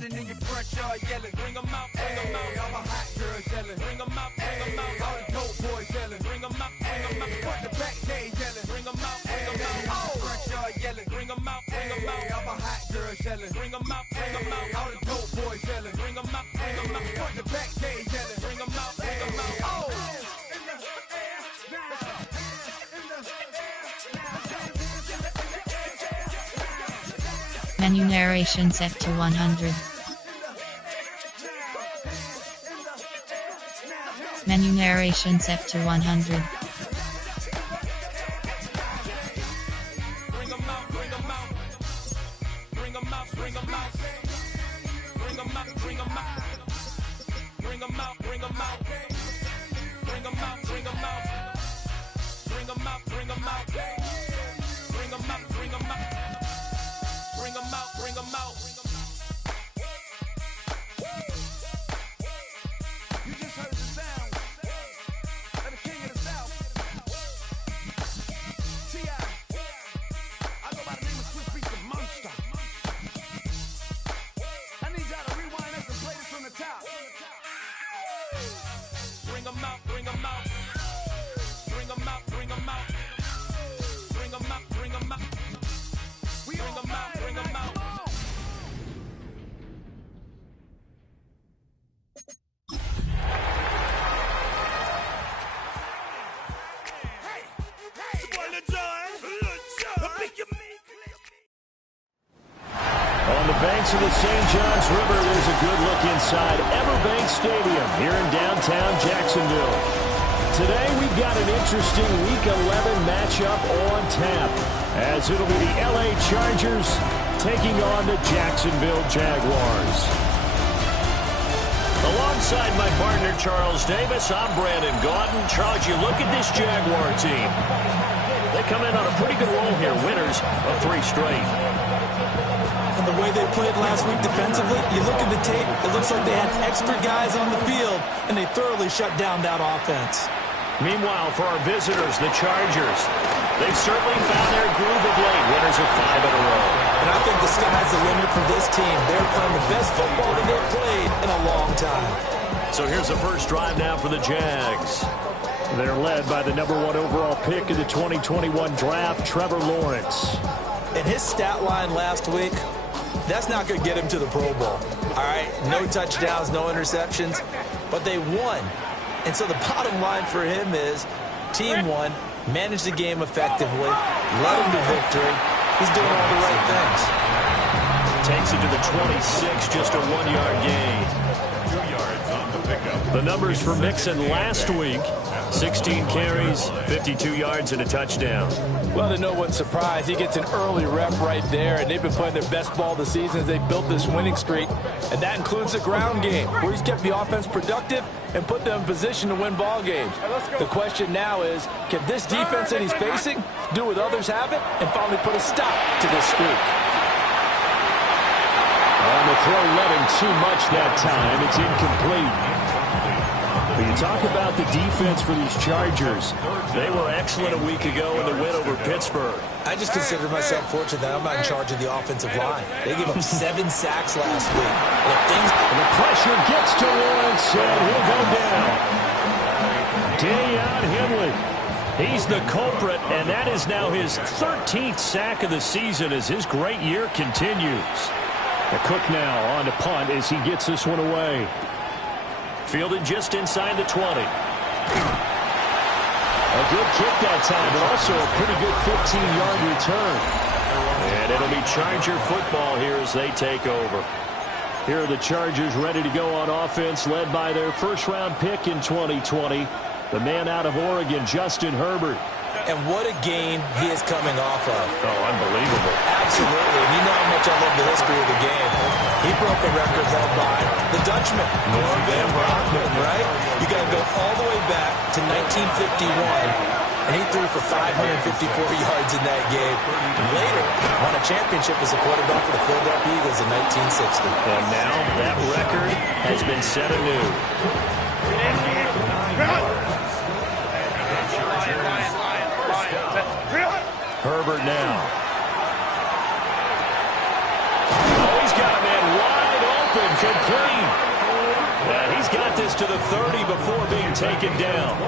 standing in your front yard yelling, bring them out, bring them out. All the hot girls yelling, bring them out, bring them out. All the dope boys yelling, bring them out, bring them out. Front the back gate yelling, bring them out, bring them out. Front yard yelling, bring them out, bring them out. All the hot girls yelling, bring them out, bring them out. All the dope boys yelling, bring them out, bring them out. Front the back gate yelling, bring them out, bring them out. Menu narration set to 100. Menu narration set to 100. Bring them out, bring them out. Bring them out, bring them out. Bring them out, bring them out. Bring them out, bring them out. Bring them out, bring them out. Bring them out, bring them out. Bring them out, bring them out. Bring them out, bring them out. You just heard the sound of the king of the south. T.I. I go by the name of Swiss Beats the Monster. I need y'all to rewind this and play this from the top. Bring them out, bring them out. Bring them out, bring them out. Bring them out, bring them out. Bring them out, bring them out. On the banks of the St. Johns River, there's a good look inside Everbank Stadium here in downtown Jacksonville. Today, we've got an interesting Week 11 matchup on tap, as it'll be the LA Chargers taking on the Jacksonville Jaguars. Alongside my partner, Charles Davis, I'm Brandon Gaudin. Charles, you look at this Jaguar team. They come in on a pretty good roll here, winners of 3 straight. And the way they played last week defensively, you look at the tape, it looks like they had extra guys on the field, and they thoroughly shut down that offense. Meanwhile, for our visitors, the Chargers, they've certainly found their groove of late, winners of 5 in a row. And I think the sky's the limit for this team. They're playing the best football that they've played in a long time. So here's the first drive now for the Jags. They're led by the #1 overall pick in the 2021 draft, Trevor Lawrence. And his stat line last week, that's not going to get him to the Pro Bowl. All right, no touchdowns, no interceptions, but they won. And so the bottom line for him is team won, managed the game effectively, led him to victory. He's doing all the right things. Takes it to the 26, just a 1-yard gain. 2 yards on the pickup. The numbers for Mixon last week, 16 carries, 52 yards, and a touchdown. Well, to no one's surprise, he gets an early rep right there, and they've been playing their best ball this season as they built this winning streak. And that includes the ground game, where he's kept the offense productive and put them in position to win ball games. The question now is, can this defense that he's facing do what others haven't and finally put a stop to this streak? On the throw, letting too much that time. It's incomplete. But you talk about the defense for these Chargers. They were excellent a week ago in the win over Pittsburgh. I just consider myself fortunate that I'm not in charge of the offensive line. They gave up 7 sacks last week. And the pressure gets to Lawrence, and he'll go down. Deion Henley. He's the culprit, and that is now his 13th sack of the season as his great year continues. The Cook now on to punt as he gets this one away. Fielded just inside the 20. A good kick that time, but also a pretty good 15-yard return. And it'll be Charger football here as they take over. Here are the Chargers ready to go on offense, led by their first-round pick in 2020, the man out of Oregon, Justin Herbert. And what a game he is coming off of. Oh, unbelievable. Absolutely. And you know how much I love the history of the game. He broke a record held by the Dutchman, Norm Van Brocklin, right? You got to go all the way back to 1951, and he threw for 554 yards in that game. And later, won a championship as a quarterback for the Philadelphia Eagles in 1960. And now that record has been set anew. Herbert now. Oh, he's got a man wide open. incomplete. And he's got this to the 30 before being taken down.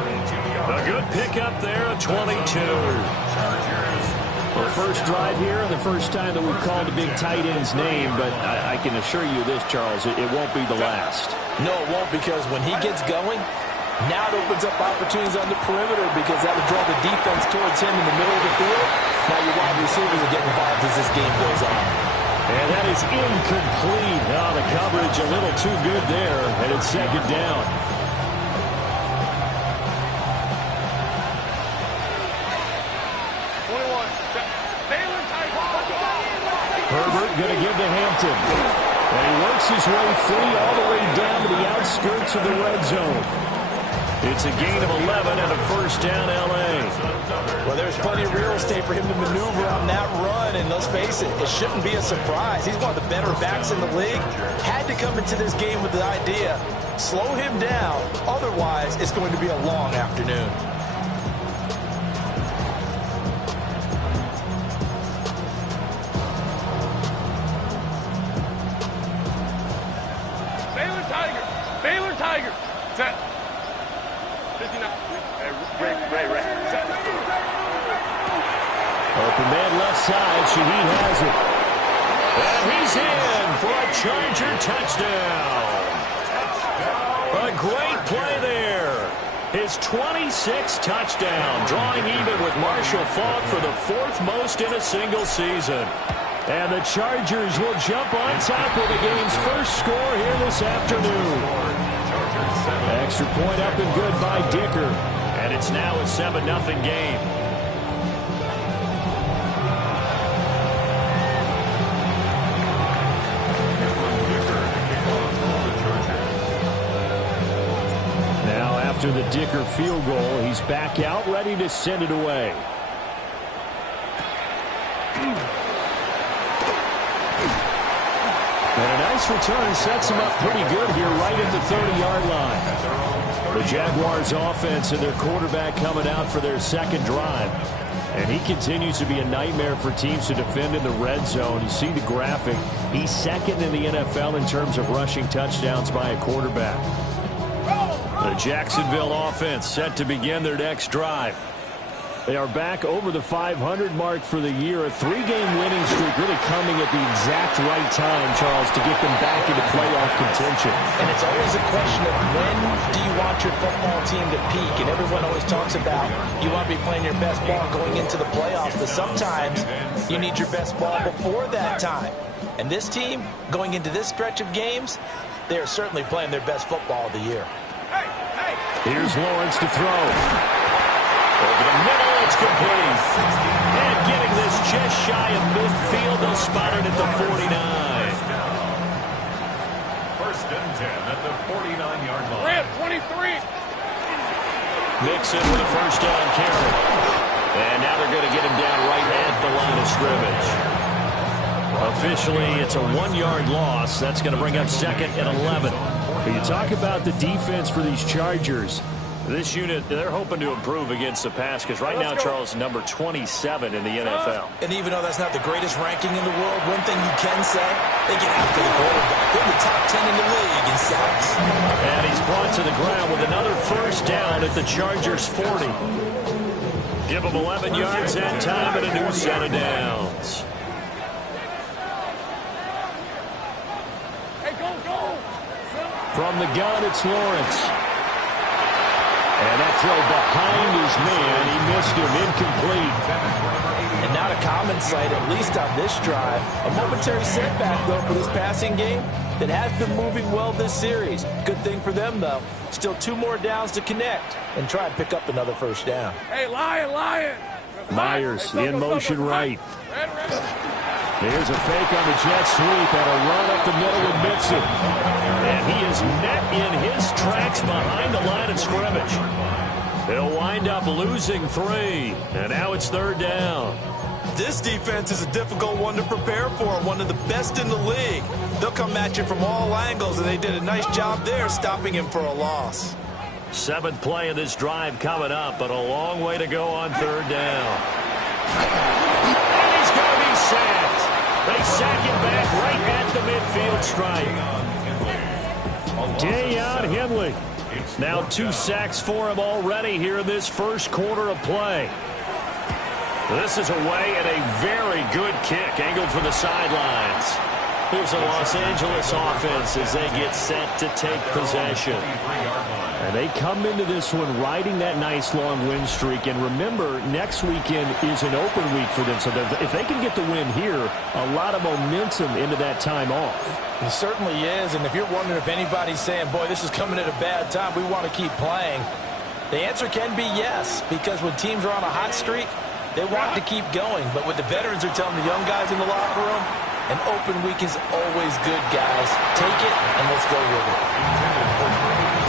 A good pickup there, a 22. Well, first drive here, and the first time that we've called a big tight end's name, but I can assure you this, Charles, it won't be the last. No, it won't, because when he gets going, now it opens up opportunities on the perimeter, because that would draw the defense towards him in the middle of the field. Now your wide receivers will get involved as this game goes on. And that is incomplete. Oh, the coverage a little too good there, and it's second down. Herbert going to give to Hampton. And he works his way free all the way down to the outskirts of the red zone. It's a gain of 11 and a first down, L.A. Well, there's plenty of real estate for him to maneuver on that run, and let's face it, it shouldn't be a surprise. He's one of the better backs in the league. Had to come into this game with the idea, slow him down, otherwise it's going to be a long afternoon. Baylor Tigers. Set. 59. Ray. Set. Open man left side. Shaheed has it. And he's in for a Charger touchdown. A great play there. His 26th touchdown, drawing even with Marshall Faulk for the 4th most in a single season. And the Chargers will jump on top of the game's first score here this afternoon. Extra point up and good by Dicker. And it's now a 7-0 game. Now after the Dicker field goal, he's back out ready to send it away. And a nice return sets him up pretty good here right at the 30-yard line. The Jaguars offense and their quarterback coming out for their second drive. And he continues to be a nightmare for teams to defend in the red zone. You see the graphic. He's second in the NFL in terms of rushing touchdowns by a quarterback. The Jacksonville offense set to begin their next drive. They are back over the 500 mark for the year. A 3-game winning streak really coming at the exact right time, Charles, to get them back into playoff contention. And it's always a question of when do you want your football team to peak? And everyone always talks about you want to be playing your best ball going into the playoffs, but sometimes you need your best ball before that time. And this team, going into this stretch of games, they are certainly playing their best football of the year. Here's Lawrence to throw. Over the middle, it's complete. And getting this just shy of midfield, they'll spot it at the 49. First and 10 at the 49-yard line. Red 23. Mixon with a first down carry. And now they're going to get him down right at the line of scrimmage. Officially, it's a 1-yard loss. That's going to bring up second and 11. When you talk about the defense for these Chargers, this unit, they're hoping to improve against the pass because right now, Charles, number 27 in the NFL. And even though that's not the greatest ranking in the world, one thing you can say, they get after the quarterback. They're the top 10 in the league in sacks. And he's brought to the ground with another first down at the Chargers' 40. Give them 11 yards that time and a new set of downs. From the gun, it's Lawrence. And that throw behind his man, he missed him, incomplete. And not a common sight, at least on this drive. A momentary setback, though, for this passing game that has been moving well this series. Good thing for them, though. Still 2 more downs to connect and try and pick up another first down. Hey, Lion. Myers in motion right. There's a fake on the jet sweep and a run up the middle with Mixon. And he is met in his tracks behind the line of scrimmage. They'll wind up losing 3. And now it's third down. This defense is a difficult one to prepare for, one of the best in the league. They'll come at you from all angles, and they did a nice job there stopping him for a loss. 7th play of this drive coming up, but a long way to go on third down. And he's going to be sacked. They sack him back right at the midfield stripe. Deion Henley. Now 2 sacks for him already here in this first quarter of play. This is away and a very good kick angled for the sidelines. Here's a Los Angeles offense as they get set to take possession. And they come into this one riding that nice long win streak. And remember, next weekend is an open week for them. So if they can get the win here, a lot of momentum into that time off. It certainly is. And if you're wondering if anybody's saying, boy, this is coming at a bad time, we want to keep playing, the answer can be yes. Because when teams are on a hot streak, they want to keep going. But what the veterans are telling the young guys in the locker room, an open week is always good, guys. Take it, and let's go with it.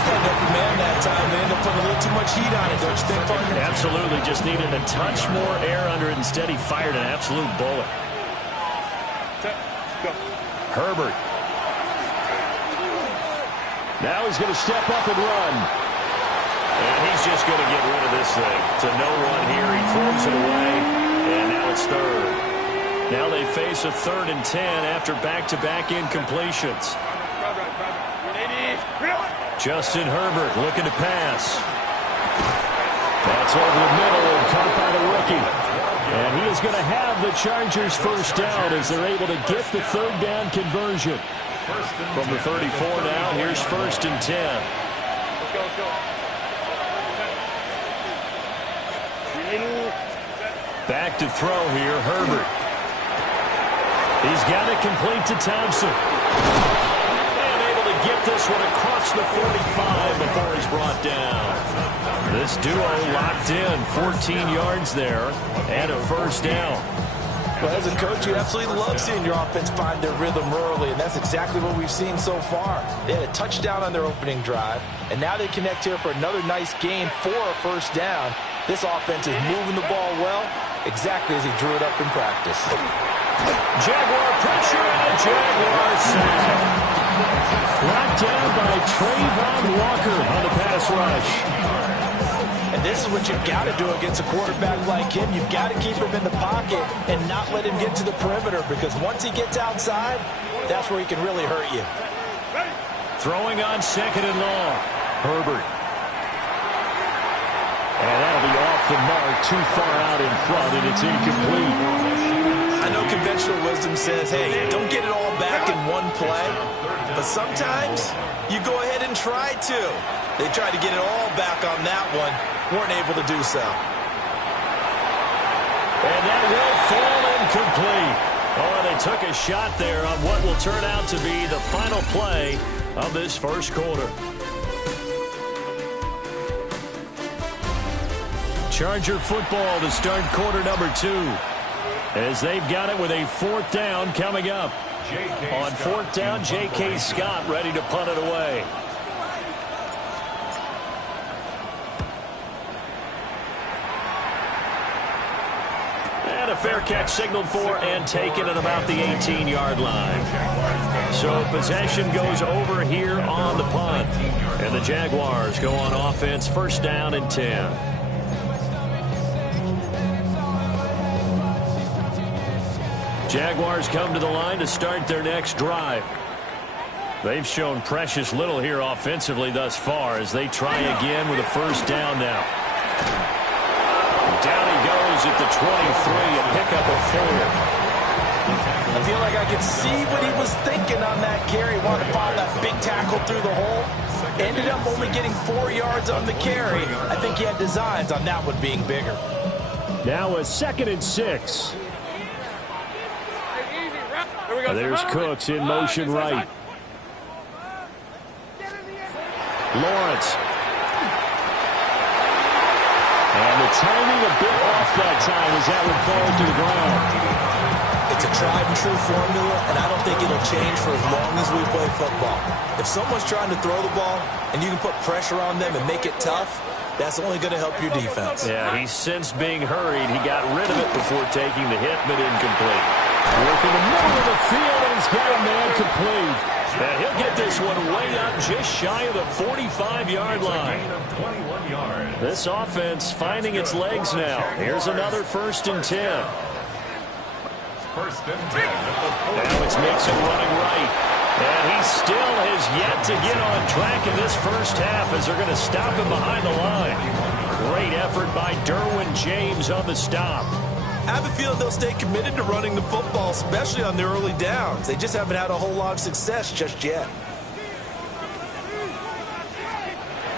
Had open man that time. They end up putting a little too much heat on it, don't you think, partner? Absolutely. Just needed a touch more air under it. Instead, he fired an absolute bullet. Herbert. Now he's going to step up and run. And he's just going to get rid of this thing. To no one here. He throws it away. And now it's third. Now they face a 3rd and 10 after back-to-back incompletions. Justin Herbert looking to pass. That's over the middle and caught by the rookie. And he is going to have the Chargers first down as they're able to get the 3rd down conversion. From the 34 now, here's 1st and 10. Back to throw here, Herbert. He's got it complete to Thompson. And able to get this one across the 45 before he's brought down. This duo locked in, 14 yards there, and a first down. Well, as a coach, you absolutely love seeing your offense find their rhythm early, and that's exactly what we've seen so far. They had a touchdown on their opening drive, and now they connect here for another nice gain for a first down. This offense is moving the ball well, exactly as he drew it up in practice. Jaguar pressure and a Jaguar sack. Brought down by Trayvon Walker on the pass rush. And this is what you've got to do against a quarterback like him. You've got to keep him in the pocket and not let him get to the perimeter, because once he gets outside, that's where he can really hurt you. Throwing on 2nd and long. Herbert. And that'll be off the mark, too far out in front, and it's incomplete. I know conventional wisdom says, hey, don't get it all back in one play. But sometimes you go ahead and try to. They tried to get it all back on that one. Weren't able to do so. And that will fall incomplete. Oh, they took a shot there on what will turn out to be the final play of this first quarter. Charger football to start quarter number 2. As they've got it with a 4th down coming up. On 4th down, J.K. Scott ready to punt it away. And a fair catch signaled for and taken at about the 18-yard line. So possession goes over here on the punt. And the Jaguars go on offense, 1st down and 10. Jaguars come to the line to start their next drive. They've shown precious little here offensively thus far as they try again with a 1st down now. Down he goes at the 23, a pickup of 4. I feel like I could see what he was thinking on that carry. Wanted to follow that big tackle through the hole. Ended up only getting 4 yards on the carry. I think he had designs on that one being bigger. Now a 2nd and 6. There's Cooks in motion right. Lawrence. And the timing a bit off that time as that one falls to the ground. It's a tried and true formula, and I don't think it'll change for as long as we play football. If someone's trying to throw the ball and you can put pressure on them and make it tough, that's only going to help your defense. Yeah, he's since being hurried. He got rid of it before taking the hit, but incomplete. Working the middle of the field, and he's got a man complete. And he'll get this one way up just shy of the 45-yard line. This offense finding its legs now. Here's another 1st and 10. First and 10. Now it's Mixon running right. And he still has yet to get on track in this first half as they're going to stop him behind the line. Great effort by Derwin James on the stop. I have a feeling they'll stay committed to running the football, especially on the early downs. They just haven't had a whole lot of success just yet.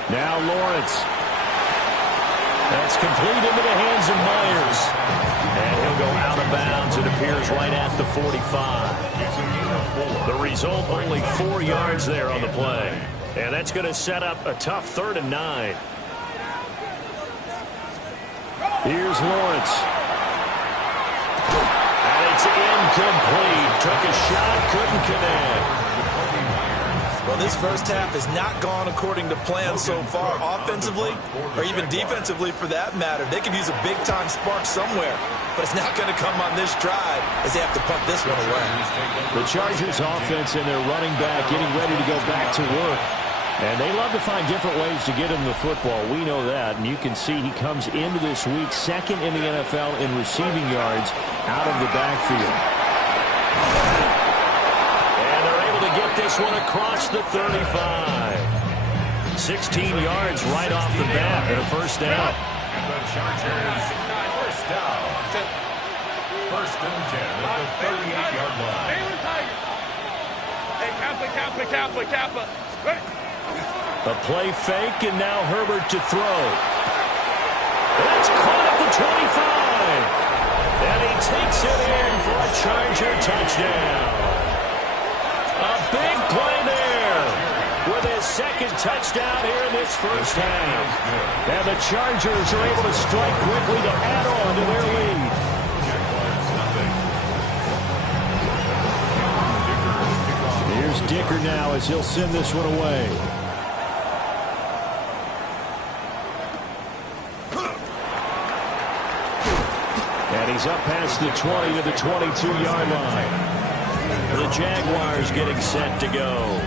Now Lawrence. That's complete into the hands of Myers. And he'll go out of bounds. It appears right at the 45. The result, only 4 yards there on the play. And that's going to set up a tough 3rd and 9. Here's Lawrence. And it's incomplete. Took a shot, couldn't connect. Well, this first half has not gone according to plan so far, offensively or even defensively for that matter. They could use a big-time spark somewhere, but it's not going to come on this drive as they have to punt this one away. The Chargers offense and their running back getting ready to go back to work. And they love to find different ways to get him the football. We know that. And you can see he comes into this week second in the NFL in receiving yards out of the backfield. Get this one across the 35. 16 yards right off the bat and a first down. And the Chargers, first down. First and 10 at the 38-yard line. Hey, Kappa. A play fake, and now Herbert to throw. That's caught at the 25. And he takes it in for a Charger touchdown. A big play there with his second touchdown here in this first half. And the Chargers are able to strike quickly to add on to their lead. Here's Dicker now as he'll send this one away. And he's up past the 20 to the 22-yard line. The Jaguars getting set to go.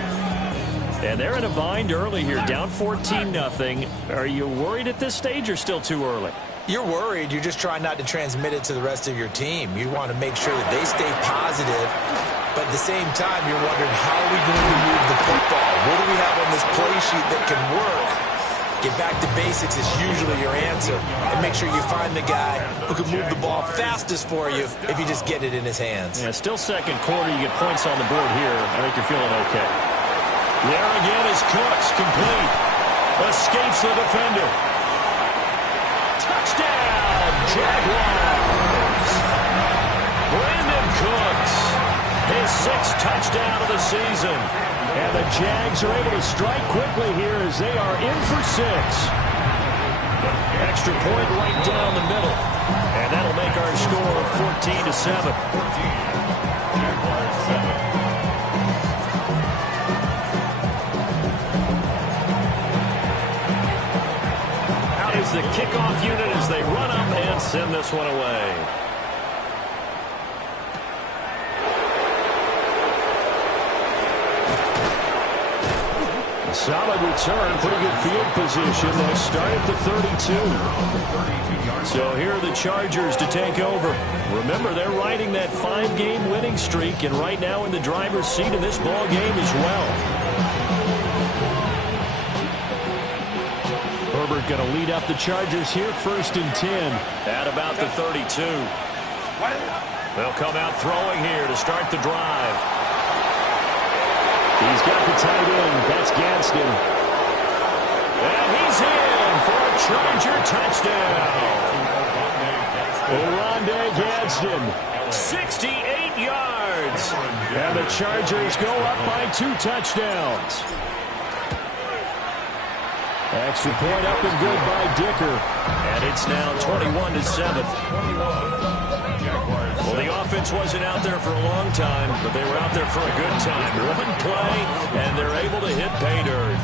And they're in a bind early here, down 14-0. Are you worried at this stage or still too early? You're worried. You're just trying not to transmit it to the rest of your team. You want to make sure that they stay positive, but at the same time, you're wondering, how are we going to move the football? What do we have on this play sheet that can work? Get back to basics is usually your answer. And make sure you find the guy who can move the ball fastest for you if you just get it in his hands. Yeah, still second quarter. You get points on the board here. I think you're feeling okay. There again is Cooks, complete. Escapes the defender. Touchdown, Jaguars. Brandon Cooks, his 6th touchdown of the season. And the Jags are able to strike quickly here as they are in for 6. Extra point right down the middle. And that'll make our score 14-7. Out is the kickoff unit as they run up and send this one away. Solid return, pretty good field position. They'll start at the 32. So here are the Chargers to take over. Remember, they're riding that 5-game winning streak, and right now in the driver's seat in this ball game as well. Herbert going to lead up the Chargers here, 1st and 10 at about the 32. They'll come out throwing here to start the drive. He's got the tight end. That's Gadsden. And he's in for a Charger touchdown. Oronde Gadsden, 68 yards. And the Chargers go up by 2 touchdowns. Extra point up and good by Dicker. And it's now 21-7. Well, the offense wasn't out there for a long time, but they were out there for a good time. One play, and they're able to hit pay dirt.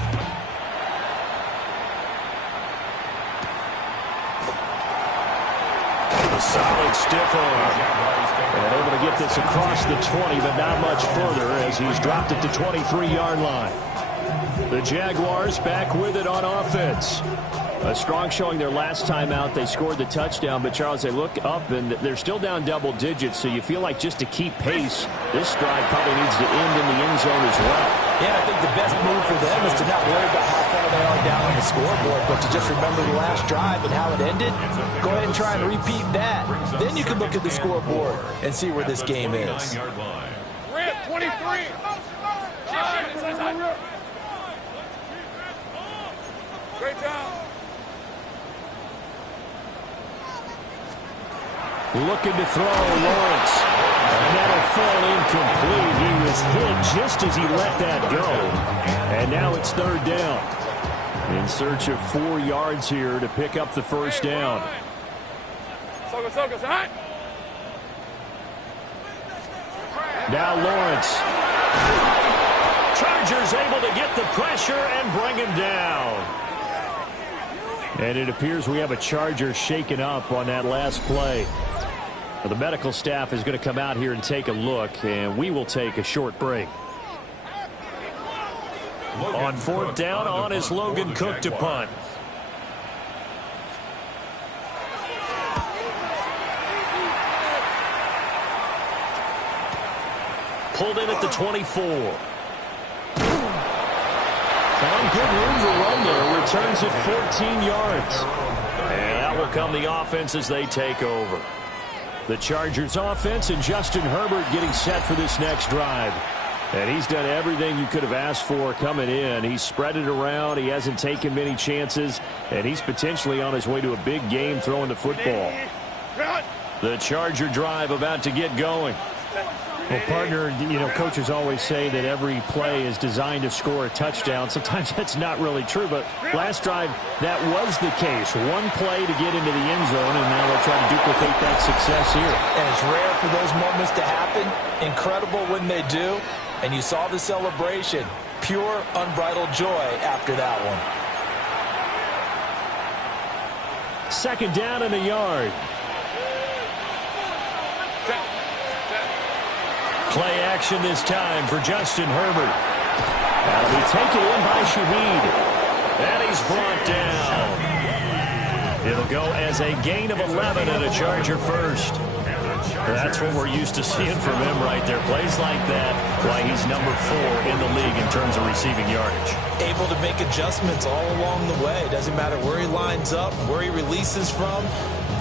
A solid stiff arm. And able to get this across the 20, but not much further as he's dropped it to 23-yard line. The Jaguars back with it on offense. A strong showing their last time out. They scored the touchdown, but Charles, they look up and they're still down double digits, so you feel like just to keep pace, this drive probably needs to end in the end zone as well. Yeah, I think the best move for them is to not worry about how far they are down on the scoreboard, but to just remember the last drive and how it ended. Go ahead and try and repeat that. Then you can look at the scoreboard and see where this game is. We're at 23. Great job. Looking to throw, Lawrence. And that'll fall incomplete. He was hit just as he let that go. And now it's third down. In search of 4 yards here to pick up the first down. Now Lawrence. Chargers able to get the pressure and bring him down. And it appears we have a Charger shaken up on that last play. The medical staff is going to come out here and take a look, and we will take a short break. On fourth down, on is Logan Cook to punt. Pulled in at the 24. Found good room to run there. Returns at 14 yards. And that will come the offense as they take over. The Chargers offense and Justin Herbert getting set for this next drive. And he's done everything you could have asked for coming in. He's spread it around. He hasn't taken many chances. And he's potentially on his way to a big game throwing the football. The Charger drive about to get going. Well, partner, you know, coaches always say that every play is designed to score a touchdown. Sometimes that's not really true, but last drive, that was the case. One play to get into the end zone, and now they'll try to duplicate that success here. And it's rare for those moments to happen. Incredible when they do. And you saw the celebration. Pure, unbridled joy after that one. Second down and a yard. Play action this time for Justin Herbert. That'll be taken in by Shaheed. And he's brought down. It'll go as a gain of 11 and a Charger first. That's what we're used to seeing from him right there. Plays like that, why he's number 4 in the league in terms of receiving yardage. Able to make adjustments all along the way. Doesn't matter where he lines up, where he releases from.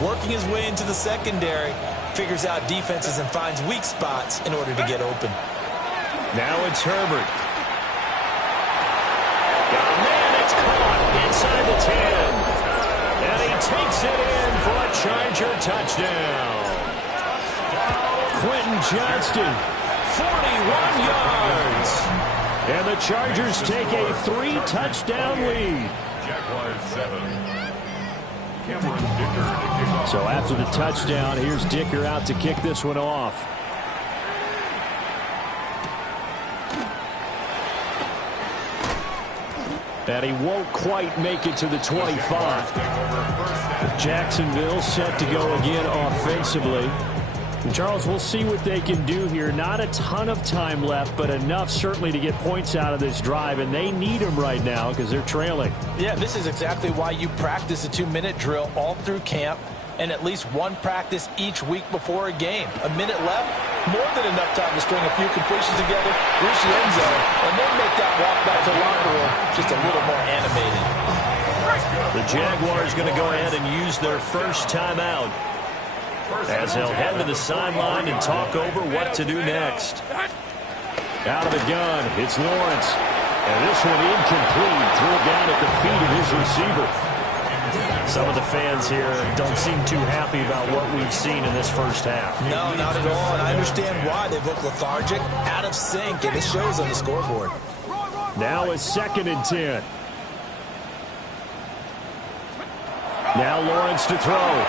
Working his way into the secondary. Figures out defenses and finds weak spots in order to get open. Now it's Herbert. Oh, man, it's caught inside the 10. And he takes it in for a Charger touchdown. Quentin Johnston, 41 yards. And the Chargers take a 3-touchdown lead. Jaguars 7. Cameron Dicker to kick off. So after the touchdown, here's Dicker out to kick this one off. And he won't quite make it to the 25. Jacksonville set to go again offensively. And Charles, we'll see what they can do here. Not a ton of time left, but enough certainly to get points out of this drive, and they need them right now because they're trailing. Yeah, this is exactly why you practice a 2-minute drill all through camp and at least one practice each week before a game. A minute left, more than enough time to string a few completions together, reach the end zone, and then make that walk back to the locker room just a little more animated. The Jaguars going to go ahead and use their first timeout, as they'll head to the sideline and talk over what to do next. Out of the gun, it's Lawrence. And this one incomplete. Threw it down at the feet of his receiver. Some of the fans here don't seem too happy about what we've seen in this first half. No, not at all. And I understand why. They've looked lethargic, out of sync, and it shows on the scoreboard. Now it's 2nd and 10. Now Lawrence to throw.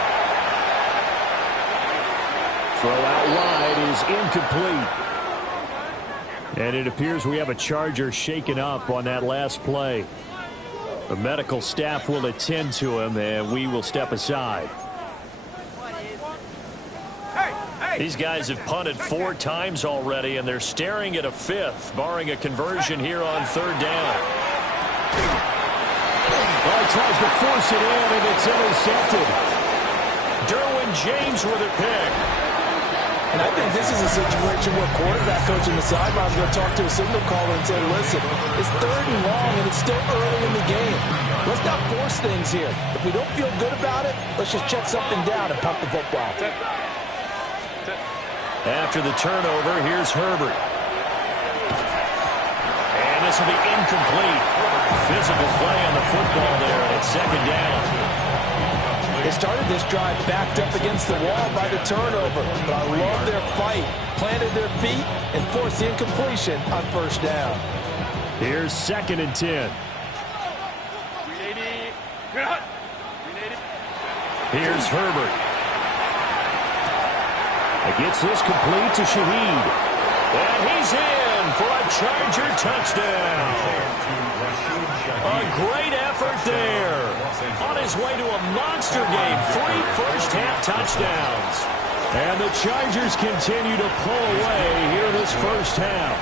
Throw out wide is incomplete. And it appears we have a Charger shaken up on that last play. The medical staff will attend to him, and we will step aside. Hey, These guys have punted 4 times already, and they're staring at a 5th, barring a conversion here on 3rd down. Well, he tries to force it in, and it's intercepted. Derwin James with a pick. And I think this is a situation where quarterback coach in the sideline is going to talk to a signal caller and say, listen, it's 3rd and long, and it's still early in the game. Let's not force things here. If we don't feel good about it, let's just check something down and pump the football. After the turnover, here's Herbert. And this will be incomplete. Physical play on the football there, and it's 2nd down. They started this drive backed up against the wall by the turnover, but I love their fight. Planted their feet and forced the incompletion on 1st down. Here's 2nd and 10. Here's Herbert. It gets this complete to Shaheed. And he's in for a Charger touchdown. A great effort there. On his way to a monster game. 3 first-half touchdowns. And the Chargers continue to pull away here in this first half.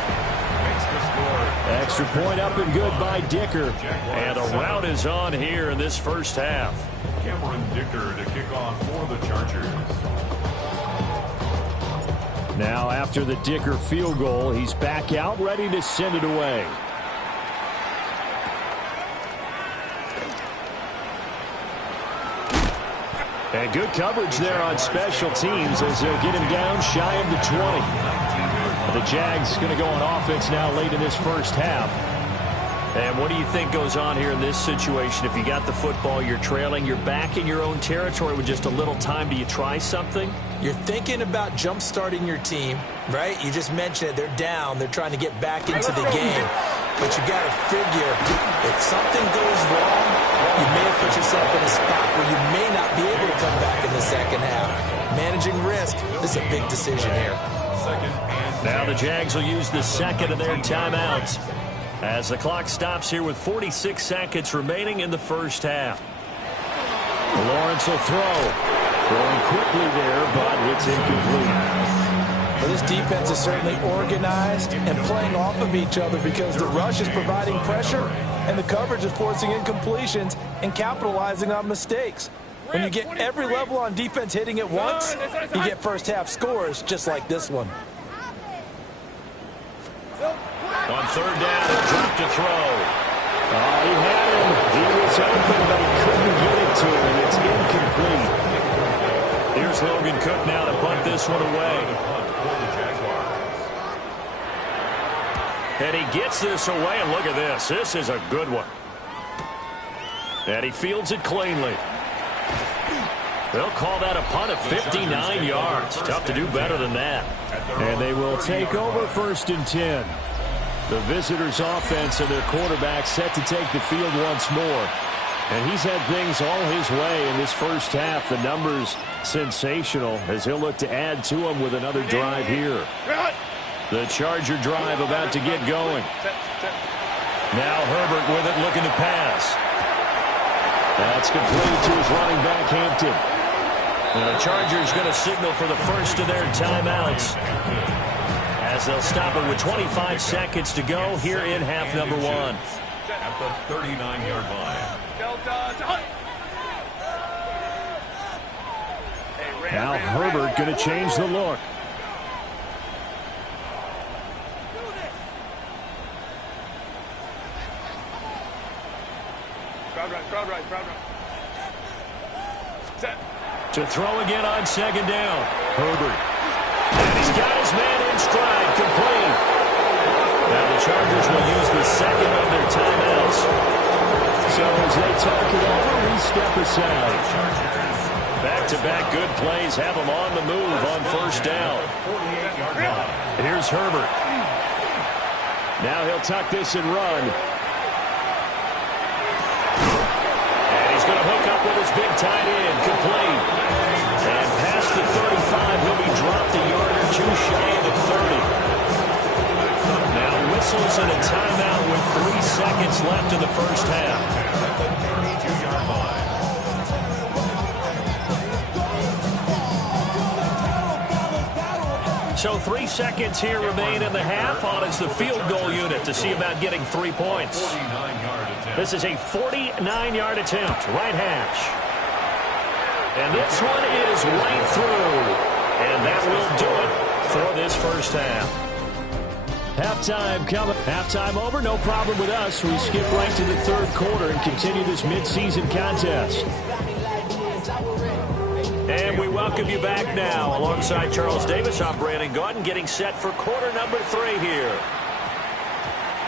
Extra point up and good by Dicker. And a rout is on here in this first half. Cameron Dicker to kick off for the Chargers. Now after the Dicker field goal, he's back out ready to send it away. And good coverage there on special teams as they'll get him down shy of the 20. The Jags going to go on offense now late in this first half. And what do you think goes on here in this situation? If you got the football, you're trailing, you're back in your own territory with just a little time. Do you try something? You're thinking about jump-starting your team, right? You just mentioned it. They're down. They're trying to get back into the game. But you got to figure, if something goes wrong, you may have put yourself in a spot where you may not be able to come back in the second half. Managing risk, this is a big decision here. Now the Jags will use the 2nd of their timeouts as the clock stops here with 46 seconds remaining in the first half. Lawrence will throw. Throwing quickly there, but it's incomplete. Well, this defense is certainly organized and playing off of each other because the rush is providing pressure and the coverage is forcing incompletions and capitalizing on mistakes. When you get every level on defense hitting at once, you get first half scores just like this one. On 3rd down, drop to throw. He had him. He was open, but he couldn't get it to him. It's incomplete. Here's Logan Cook now to punt this one away. And he gets this away, and look at this. This is a good one. And he fields it cleanly. They'll call that a punt of 59 yards. Tough to do better than that. And they will take over 1st and 10. The visitors' offense and their quarterback set to take the field once more. And he's had things all his way in this first half. The numbers sensational as he'll look to add to them with another drive here. The Charger drive about to get going. Now Herbert with it looking to pass. That's complete to his running back, Hampton. And the Chargers going to signal for the first of their timeouts as they'll stop it with 25 seconds to go here in half number 1. At the 39-yard line. Now Herbert going to change the look. Crowd right. Set. To throw again on 2nd down. Herbert. And he's got his man in stride, complete. Now the Chargers will use the 2nd of their timeouts. So as they talk it over, we step aside. Back-to-back good plays have them on the move on 1st down. Here's Herbert. Now he'll tuck this and run. And he's going to hook up with his big tight end, complete. And past the 35, he'll be dropped a yard or two shy of the 30. Now whistles and a timeout with 3 seconds left in the first half. So 3 seconds here remain in the half on as the field goal unit to see about getting 3 points. 49-yard attempt. This is a 49-yard attempt, right hash. And this one is right through. And that will do it for this first half. Halftime coming. Halftime over, no problem with us. We skip right to the third quarter and continue this midseason contest. And we welcome you back now. Alongside Charles Davis, I'm Brandon Gaudin, getting set for quarter number 3 here.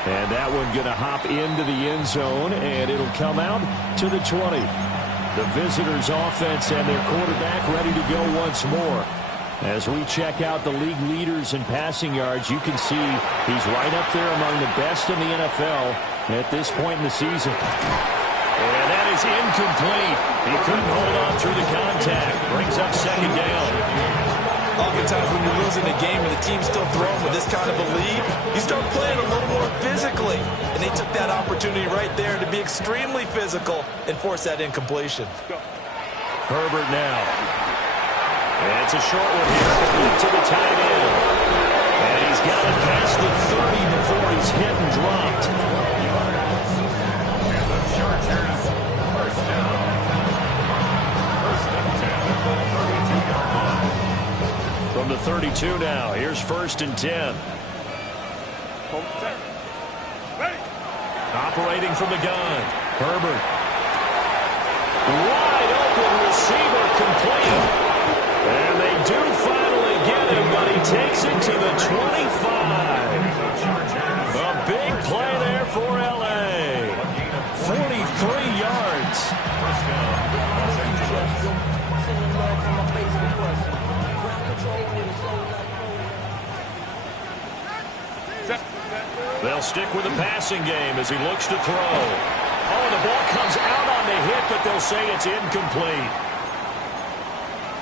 And that one going to hop into the end zone, and it'll come out to the 20. The visitors' offense and their quarterback ready to go once more. As we check out the league leaders in passing yards, you can see he's right up there among the best in the NFL at this point in the season. And that is incomplete. He couldn't hold on through the contact. Brings up second down. Oftentimes when you're losing a game and the team's still throwing with this kind of a lead, you start playing a little more physically. And they took that opportunity right there to be extremely physical and force that incompletion. Herbert now. And it's a short one here to the tight end. And he's got it past the 30 before he's hit and dropped. And the Chargers, first down. First and 10 at the 32-yard line. From the 32 now, here's first and 10. Operating from the gun, Herbert. Wide open receiver complete. And they do finally get him, but he takes it to the 25. A big play there for L.A. 43 yards. First down, Los Angeles. They'll stick with the passing game as he looks to throw. Oh, the ball comes out on the hit, but they'll say it's incomplete.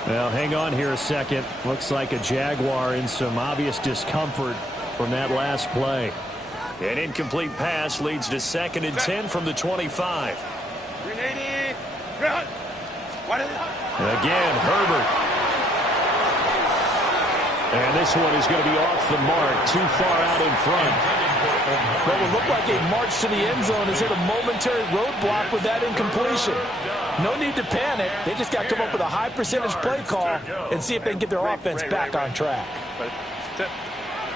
Well, hang on here a second. Looks like a Jaguar in some obvious discomfort from that last play. An incomplete pass leads to second and 10 from the 25. Again, Herbert. And this one is going to be off the mark, too far out in front. What will look like a march to the end zone has hit a momentary roadblock with that incompletion. No need to panic. They just got to come up with a high percentage play call and see if they can get their offense back on track.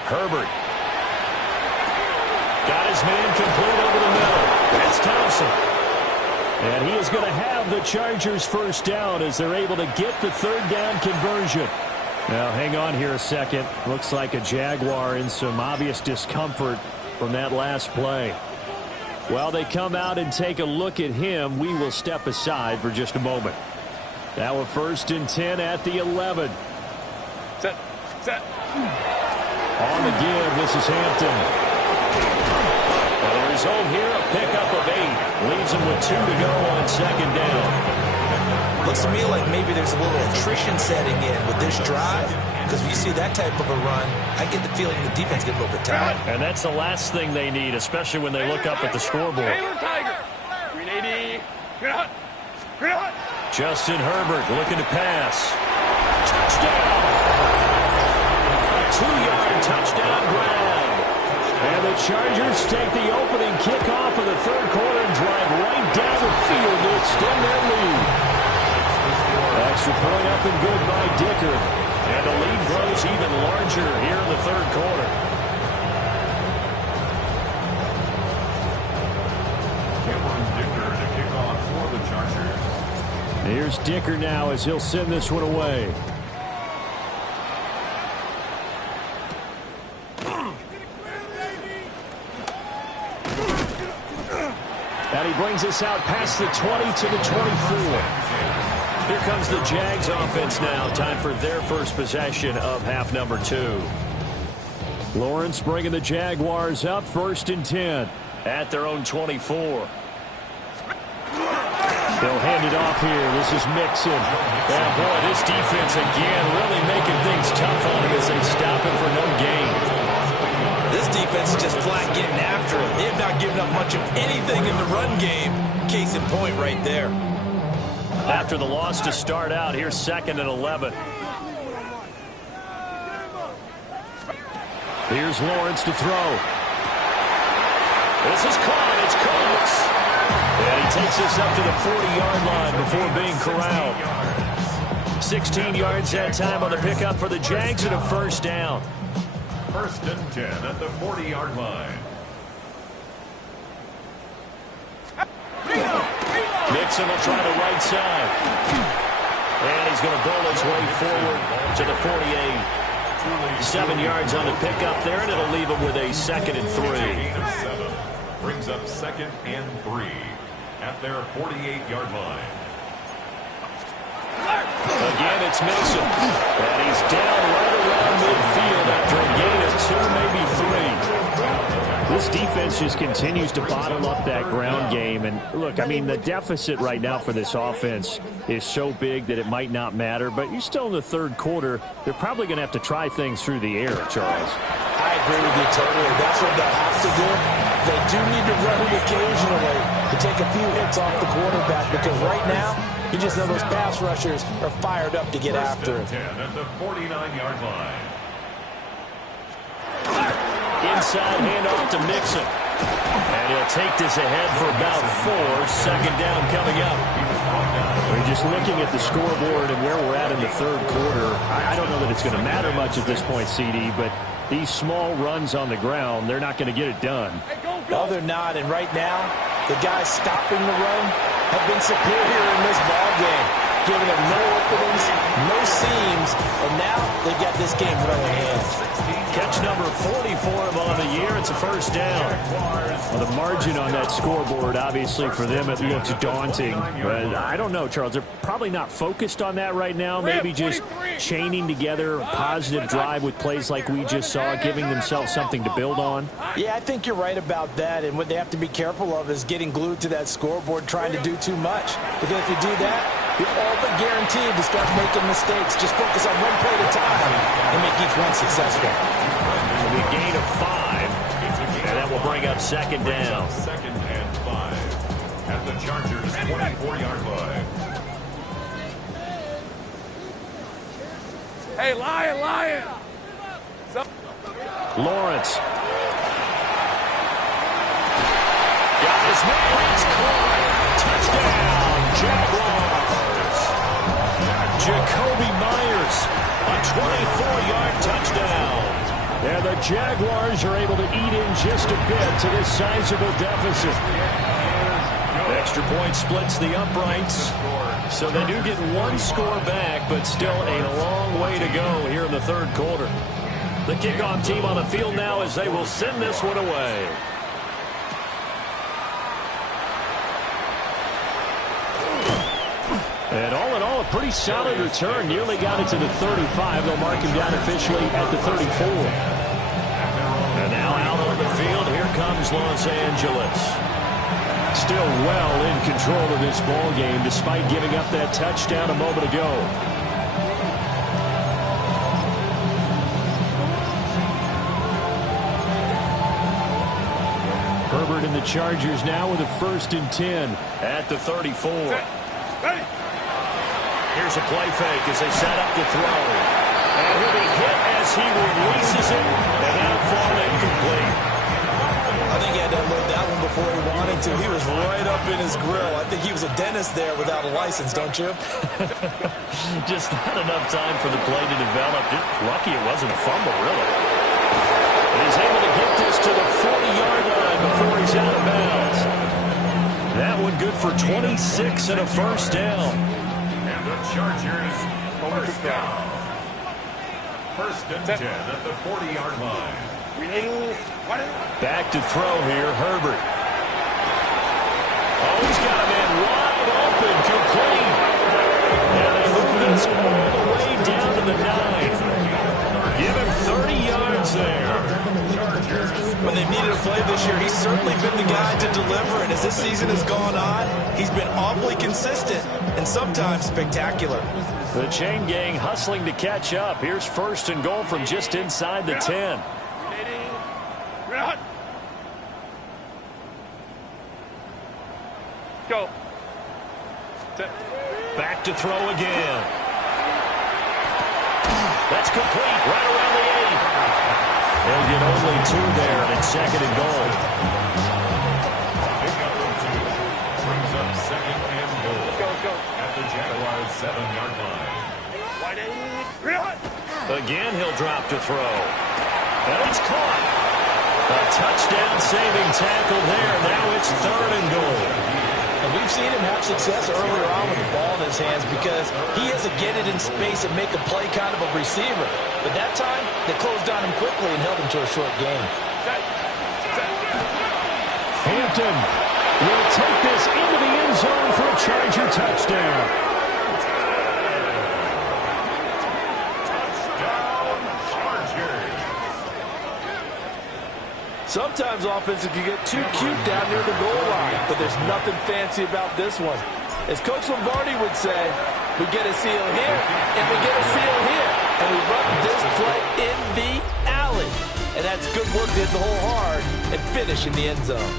Herbert. Got his man complete over the middle. That's Thompson. And he is going to have the Chargers first down as they're able to get the third down conversion. Now, hang on here a second. Looks like a Jaguar in some obvious discomfort from that last play. While they come out and take a look at him, we will step aside for just a moment. Now we're first and 10 at the 11. Set. On the give, this is Hampton. Well, the result here, a pickup of 8. Leaves him with 2 to go on second down. Looks to me like maybe there's a little attrition setting in with this drive, because when you see that type of a run, I get the feeling the defense get a little bit tired. And that's the last thing they need, especially when they look up at the scoreboard. Tiger. 380. Justin Herbert looking to pass. Touchdown! A 2-yard touchdown grab. And the Chargers take the opening kickoff of the third quarter and drive right down the field to extend their lead. Extra point up and good by Dicker. And the lead grows even larger here in the third quarter. Cameron Dicker to kick off for the Chargers. Here's Dicker now as he'll send this one away. And he brings us out past the 20 to the 24. Here comes the Jags offense now. Time for their first possession of half number 2. Lawrence bringing the Jaguars up first and 10 at their own 24. They'll hand it off here. This is Mixon. And boy, this defense again really making things tough on him as they stop him for no gain. This defense is just flat getting after it. They have not given up much of anything in the run game. Case in point right there. After the loss to start out, here's second and 11. Here's Lawrence to throw. This is caught. It's close. And he takes this up to the 40-yard line before being corralled. 16 yards that time on the pickup for the Jags and a first down. First and 10 at the 40-yard line. Mixon will try the right side. And he's going to bowl his way forward to the 48. 7 yards on the pickup there, and it'll leave him with a 2nd and 3. Brings up 2nd and 3 at their 48-yard line. Again, it's Mixon. And he's down right around midfield after a gain of 2, maybe 3. This defense just continues to bottle up that ground game. And look, I mean, the deficit right now for this offense is so big that it might not matter. But you're still in the third quarter. They're probably going to have to try things through the air, Charles. I agree with you totally. That's what they'll have to do. They do need to run it occasionally to take a few hits off the quarterback, because right now, you just know those pass rushers are fired up to get after it. 10 at the 49-yard line. Inside handoff to Mixon. And he'll take this ahead for about 4. 2nd down coming up. We're just looking at the scoreboard and where we're at in the third quarter. I don't know that it's going to matter much at this point, CD, but these small runs on the ground, they're not going to get it done. No, they're not. And right now, the guys stopping the run have been superior in this ball game, giving them no openings, no seams, and now they've got this game well in hand. Catch number 40 for him on the year. It's a first down. Well, the margin on that scoreboard, obviously, for them, it looks daunting. But I don't know, Charles. They're probably not focused on that right now. Maybe just chaining together a positive drive with plays like we just saw, giving themselves something to build on. Yeah, I think you're right about that. And what they have to be careful of is getting glued to that scoreboard, trying to do too much. Because if you do that, you're all but guaranteed to start making mistakes. Just focus on one play at a time and make each one successful. It'll be a gain of 5, and that will bring up 2nd down. 2nd and 5 at the Chargers' 24-yard line. Hey, Lion! Lawrence. Got his man. It's caught. Touchdown, Jaguars. Jacoby Myers, a 24-yard touchdown. And the Jaguars are able to eat in just a bit to this sizable deficit. Extra point splits the uprights. So they do get 1 score back, but still a long way to go here in the third quarter. The kickoff team on the field now as they will send this one away. And all in all, a pretty solid return. Nearly got it to the 35. They'll mark him down officially at the 34. And now out on the field, here comes Los Angeles. Still well in control of this ball game, despite giving up that touchdown a moment ago. Herbert and the Chargers now with a 1st and 10 at the 34. Here's a play fake as they set up to throw. And he'll be hit as he releases it, and that'll fall incomplete. I think he had to unload that one before he wanted to. He was right up in his grill. I think he was a dentist there without a license, don't you? Just not enough time for the play to develop. Just lucky it wasn't a fumble, really. And he's able to get this to the 40-yard line before he's out of bounds. That one good for 26 and a first down. And the Chargers, first down. 1st and 10 at the 40-yard line. Back to throw here, Herbert. Oh, he's got a man wide open, complete. And they move this all the way down to the 9. Give him 30 yards there. When they've needed a play this year, he's certainly been the guy to deliver. And as this season has gone on, he's been awfully consistent and sometimes spectacular. The chain gang hustling to catch up. Here's 1st and goal from just inside the 10. Go. Back to throw again. That's complete right around the 8. They'll get only 2 there, and it's 2nd and goal. Pickup of 2 brings up 2nd and goal. Let's go. At the Jaguars' 7-yard line. Again, he'll drop to throw. And it's caught. A touchdown-saving tackle there. Now it's 3rd and goal. And we've seen him have success earlier on with the ball in his hands because he has to get it in space and make a play kind of a receiver. But that time, they closed on him quickly and held him to a short gain. Hampton will take this into the end zone for a Charger touchdown. Sometimes offenses can get too cute down near the goal line, but there's nothing fancy about this one. As Coach Lombardi would say, we get a seal here, and we get a seal here, and we run this play in the alley. And that's good work to hit the hole hard and finish in the end zone.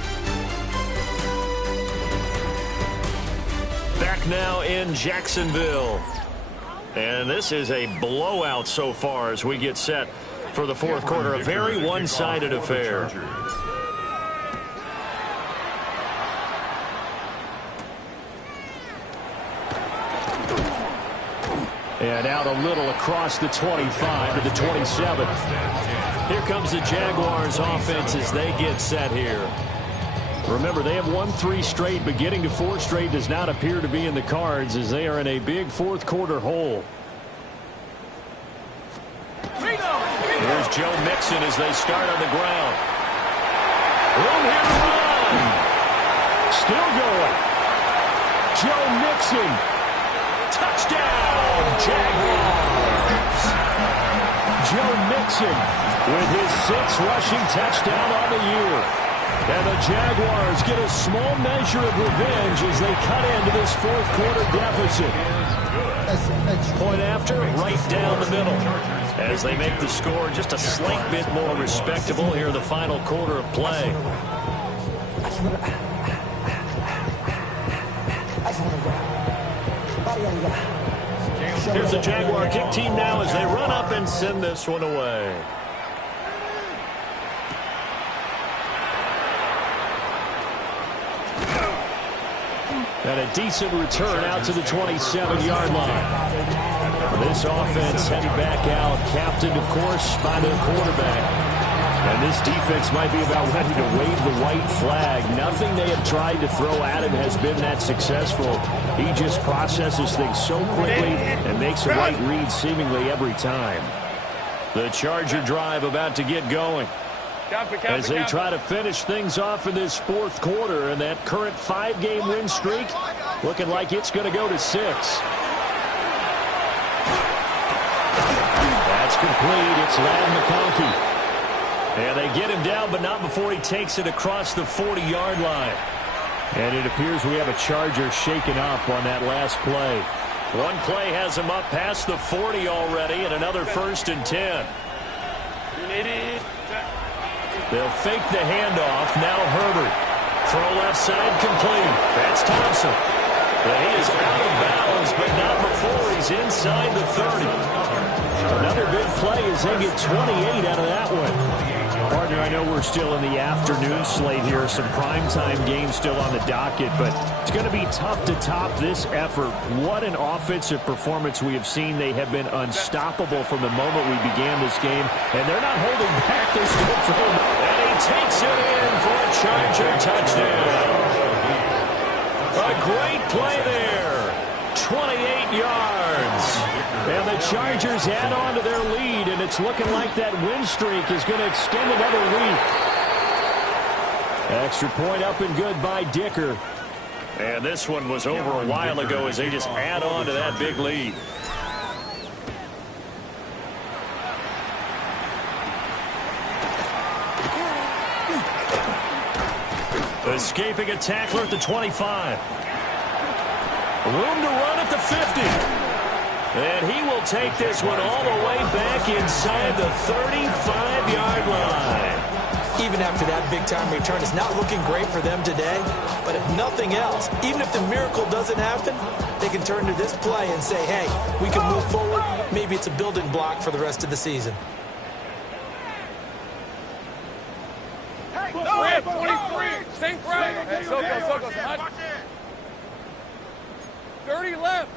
Back now in Jacksonville. And this is a blowout so far as we get set for the 4th quarter. A very one-sided affair. And out a little across the 25 to the 27. Here comes the Jaguars offense as they get set here. Remember, they have won 3 straight, but getting to 4 straight does not appear to be in the cards as they are in a big 4th quarter hole. Here's Joe Mixon as they start on the ground. Room here to run. Still going. Joe Mixon. Touchdown, Jaguars. Joe Mixon with his 6th rushing touchdown on the year. And the Jaguars get a small measure of revenge as they cut into this 4th quarter deficit. Point after, right down the middle. As they make the score just a slight bit more respectable here in the final quarter of play. Here's the Jaguar kick team now as they run up and send this one away. And a decent return out to the 27-yard line. This offense headed back out, captained, of course, by their quarterback. And this defense might be about ready to wave the white flag. Nothing they have tried to throw at him has been that successful. He just processes things so quickly and makes a right read seemingly every time. The Charger drive about to get going as they try to finish things off in this 4th quarter, and that current 5-game win streak looking like it's going to go to 6. That's complete. It's Ladd McConkey. And they get him down, but not before he takes it across the 40-yard line. And it appears we have a Charger shaken up on that last play. One play has him up past the 40 already, and another 1st and 10. They'll fake the handoff. Now Herbert. Throw left side complete. That's Thompson. But he is out of bounds, but not before he's inside the 30. Another big play as they get 28 out of that one. Partner, I know we're still in the afternoon slate here. Some primetime games still on the docket, but it's going to be tough to top this effort. What an offensive performance we have seen. They have been unstoppable from the moment we began this game, and they're not holding back. They're still throwing. And he takes it in for a Charger touchdown. A great play there. 28 yards. And the Chargers add on to their lead, and it's looking like that win streak is going to extend another week. Extra point up and good by Dicker. And this one was over a while ago as they just add on to that big lead. Escaping a tackler at the 25. Room to run at the 50. And he will take this one all the way back inside the 35-yard line. Even after that big-time return, it's not looking great for them today. But if nothing else, even if the miracle doesn't happen, they can turn to this play and say, hey, we can move forward. Maybe it's a building block for the rest of the season. Circle. Dirty left.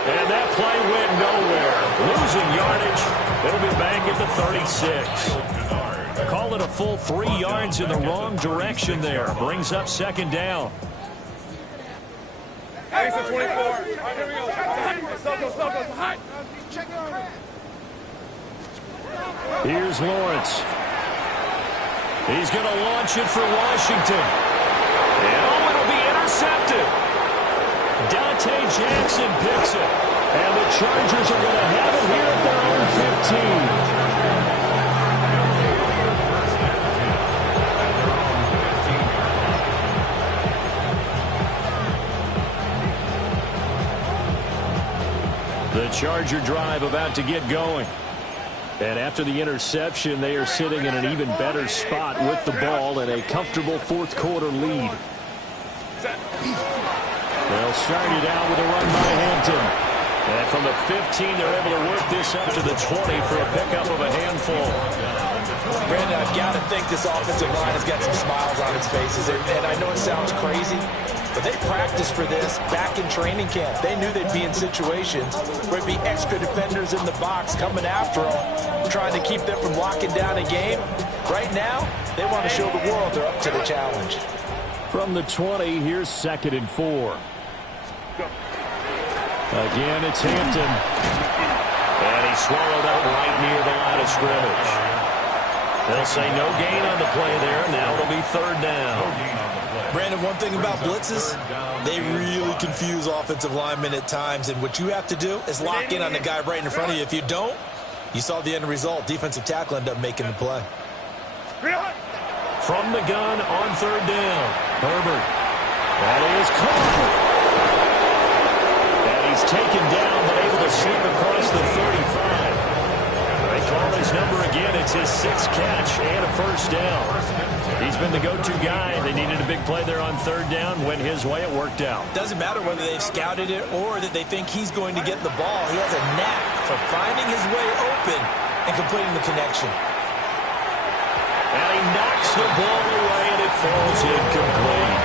And that play went nowhere. Losing yardage. It'll be back at the 36. Call it a full 3 yards in the wrong direction there. Brings up second down. Hey, 24. All right, here we go. Circle. Here's Lawrence. He's going to launch it for Washington. And it'll be intercepted. Dante Jackson picks it. And the Chargers are going to have it here at their own 15. The Charger drive about to get going. And after the interception, they are sitting in an even better spot with the ball and a comfortable fourth quarter lead. They'll start it out with a run by Hampton. And from the 15, they're able to work this up to the 20 for a pickup of a handful. Brandon, I've got to think this offensive line has got some smiles on its faces. And I know it sounds crazy, but they practiced for this back in training camp. They knew they'd be in situations where there'd be extra defenders in the box coming after them, trying to keep them from locking down a game. Right now, they want to show the world they're up to the challenge. From the 20, here's 2nd and 4. Again, it's Hampton. And he swallowed up right near the line of scrimmage. They'll say no gain on the play there. Now it'll be 3rd down. Brandon, one thing about blitzes, they really confuse offensive linemen at times. And what you have to do is lock in on the guy right in front of you. If you don't, you saw the end result. Defensive tackle ended up making the play. From the gun on 3rd down. Herbert. That is caught. And he's taken down, but able to slip across the 35. They call his number again. It's his 6th catch and a 1st down. He's been the go-to guy. They needed a big play there on 3rd down. Went his way. It worked out. Doesn't matter whether they've scouted it or that they think he's going to get the ball. He has a knack for finding his way open and completing the connection. And he knocks the ball away, and it falls incomplete.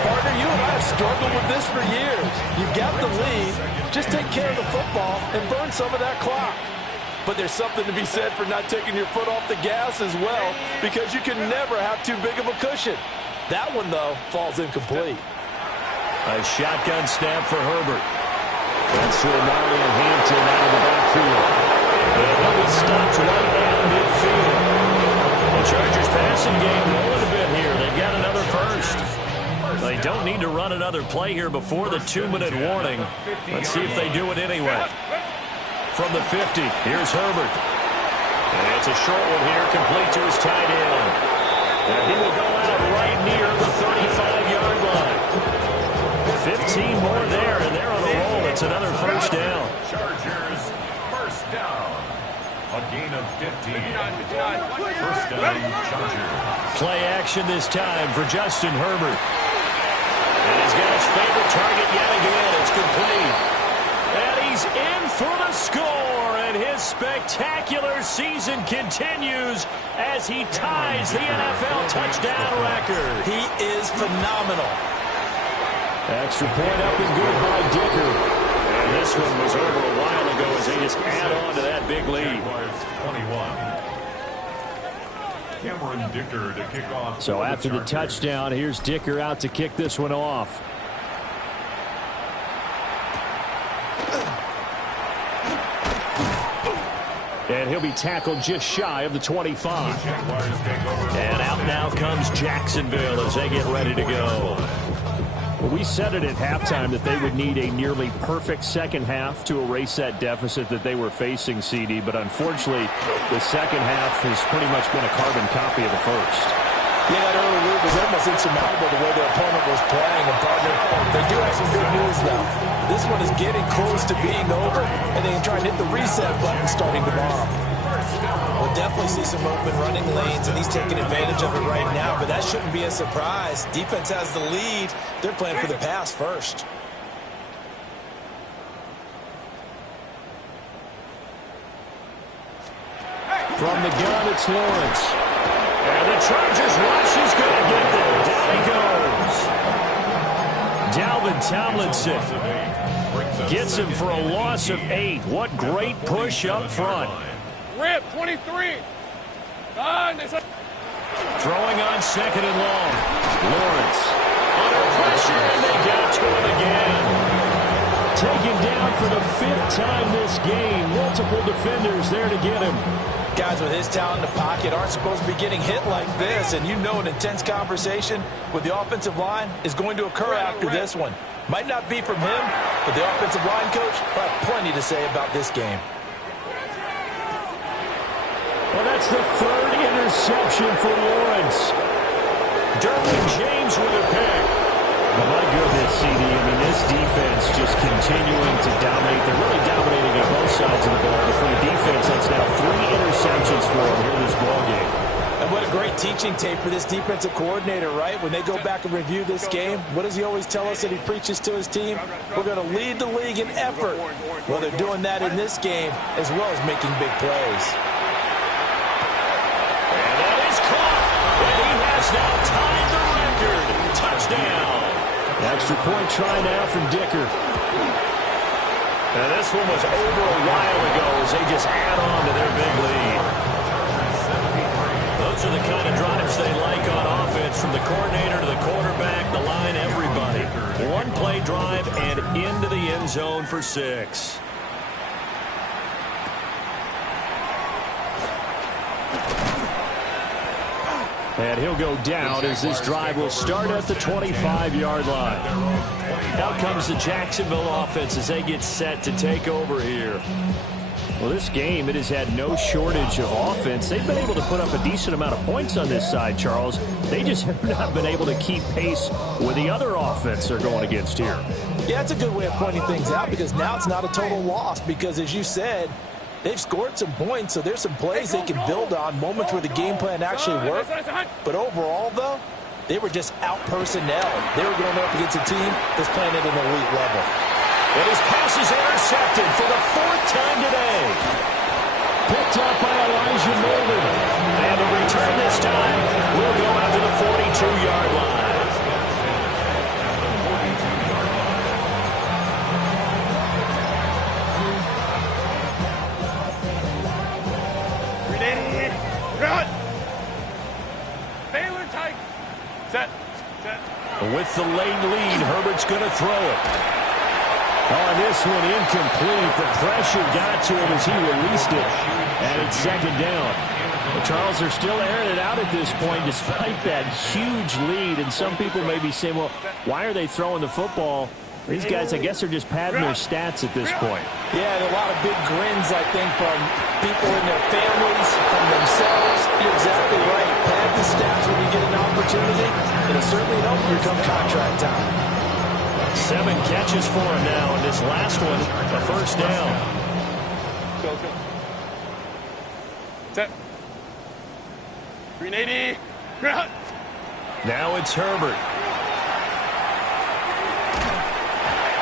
Partner, you and I have struggled with this for years. You've got the lead. Just take care of the football and burn some of that clock. But there's something to be said for not taking your foot off the gas as well, because you can never have too big of a cushion. That one, though, falls incomplete. A shotgun snap for Herbert. That's to Amari and Hampton out of the backfield. And he'll be stopped right down midfield. The Chargers passing game rolling a bit here. They've got another first. They don't need to run another play here before the 2-minute warning. Let's see if they do it anyway. From the 50, here's Herbert. And it's a short one here, complete to his tight end. And he will go out right near the 35-yard line. 15 more there, and they're on a roll. It's another 1st down. Chargers, 1st down. A gain of 15. 1st down, Chargers. Play action this time for Justin Herbert. And he's got his favorite target yet again. It's complete. And he's in for the score. And his spectacular season continues as he ties the NFL touchdown record. He is phenomenal. Extra point up and good by Dicker. And this one was over a while ago as they just add on to that big lead. 21. Cameron Dicker to kick off. So after the touchdown, here's Dicker out to kick this one off. And he'll be tackled just shy of the 25. And out now comes Jacksonville as they get ready to go. Well, we said it at halftime that they would need a nearly perfect second half to erase that deficit that they were facing, CD. But unfortunately, the second half has pretty much been a carbon copy of the first. Yeah, that early lead was almost insurmountable the way their opponent was playing. And, partner, they do have some good news now. This one is getting close to being over, and they can try and hit the reset button starting tomorrow. We'll definitely see some open running lanes, and he's taking advantage of it right now, but that shouldn't be a surprise. Defense has the lead. They're playing for the pass first. From the gun, it's Lawrence. Chargers rush is going to get there. Down he goes. Dalvin Tomlinson gets him for a loss of 8. What great push up front. Rip, 23. Throwing on 2nd and long. Lawrence under pressure, and they get to him again. Taken down for the 5th time this game. Multiple defenders there to get him. Guys with his talent in the pocket aren't supposed to be getting hit like this, and you know an intense conversation with the offensive line is going to occur after this one. Might not be from him, but the offensive line coach will have plenty to say about this game. Well, that's the 3rd interception for Lawrence. Derwin James with a pick. Oh, my goodness, CD. I mean, this defense just continuing to dominate. They're really dominating on both sides of the ball. But for the defense, that's now 3 interceptions for them here in this ballgame. And what a great teaching tape for this defensive coordinator, right? When they go back and review this game, what does he always tell us that he preaches to his team? We're going to lead the league in effort. Well, they're doing that in this game as well as making big plays. And that is caught. And he has now tied the record. Touchdown. Extra point try now from Dicker. And this one was over a while ago as they just add on to their big lead. Those are the kind of drives they like on offense, from the coordinator to the quarterback, the line, everybody. One play drive and into the end zone for 6. And he'll go down as this drive will start at the 25-yard line. Out comes the Jacksonville offense as they get set to take over here. Well, this game, it has had no shortage of offense. They've been able to put up a decent amount of points on this side, Charles. They just have not been able to keep pace with the other offense they're going against here. Yeah, it's a good way of pointing things out, because now it's not a total loss, because as you said, they've scored some points, so there's some plays they can build on, moments where the game plan actually worked. But overall, though, they were just out personnel. They were going up against a team that's playing at an elite level. And his pass is intercepted for the 4th time today. Picked up by Elijah Molden. And the return this time will go out to the 42-yard line. Baylor tight. Set. With the late lead, Herbert's going to throw it. On this one, incomplete. The pressure got to him as he released it. And it's 2nd down. Well, Charles, they're still airing it out at this point despite that huge lead. And some people may be saying, well, why are they throwing the football? These guys, I guess, are just padding their stats at this point. Yeah, and a lot of big grins, I think, from people in their families, from themselves. You're exactly right. Pad the stats when you get an opportunity. It'll certainly help you come contract time. 7 catches for him now, and this last one, a 1st down. Go. Set. 380. Now it's Herbert.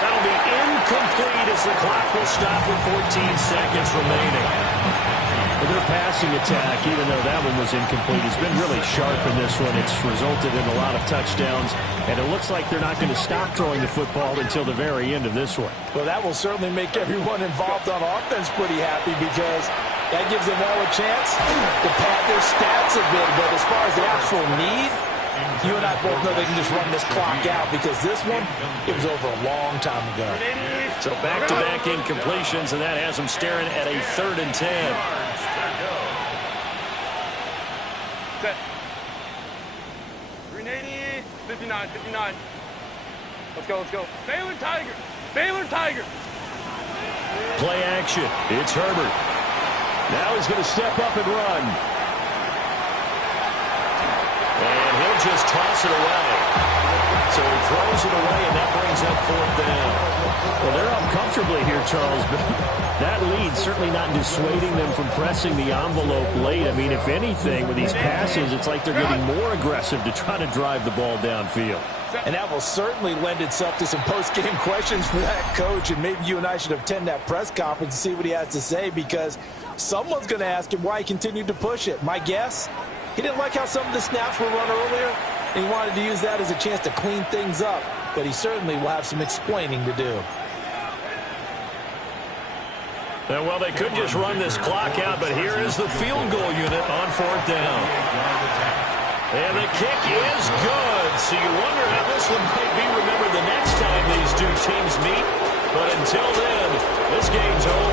That'll be incomplete as the clock will stop with 14 seconds remaining. Well, their passing attack, even though that one was incomplete, has been really sharp in this one. It's resulted in a lot of touchdowns, and it looks like they're not going to stop throwing the football until the very end of this one. Well, that will certainly make everyone involved on offense pretty happy, because that gives them all a chance to pad their stats a bit. But as far as the actual need, you and I both know they can just run this clock out, because this one, it was over a long time ago. So back-to-back incompletions, and that has them staring at a 3rd and 10. Set. 380. 59. Let's go. Baylor Tiger. Play action. It's Herbert. Now he's going to step up and run. And he'll just toss it away. So he throws it away, and that brings up 4th down. Well, they're up comfortably here, Charles, but that lead certainly not dissuading them from pressing the envelope late. I mean, if anything, with these passes, it's like they're getting more aggressive to try to drive the ball downfield. And that will certainly lend itself to some post-game questions for that coach, and maybe you and I should attend that press conference and see what he has to say, because someone's going to ask him why he continued to push it. My guess, He didn't like how some of the snaps were run earlier, and he wanted to use that as a chance to clean things up. But he certainly will have some explaining to do. And, well, they could just run this clock out, but here is the field goal unit on 4th down. And the kick is good. So you wonder how this one might be remembered the next time these two teams meet. But until then, this game's over.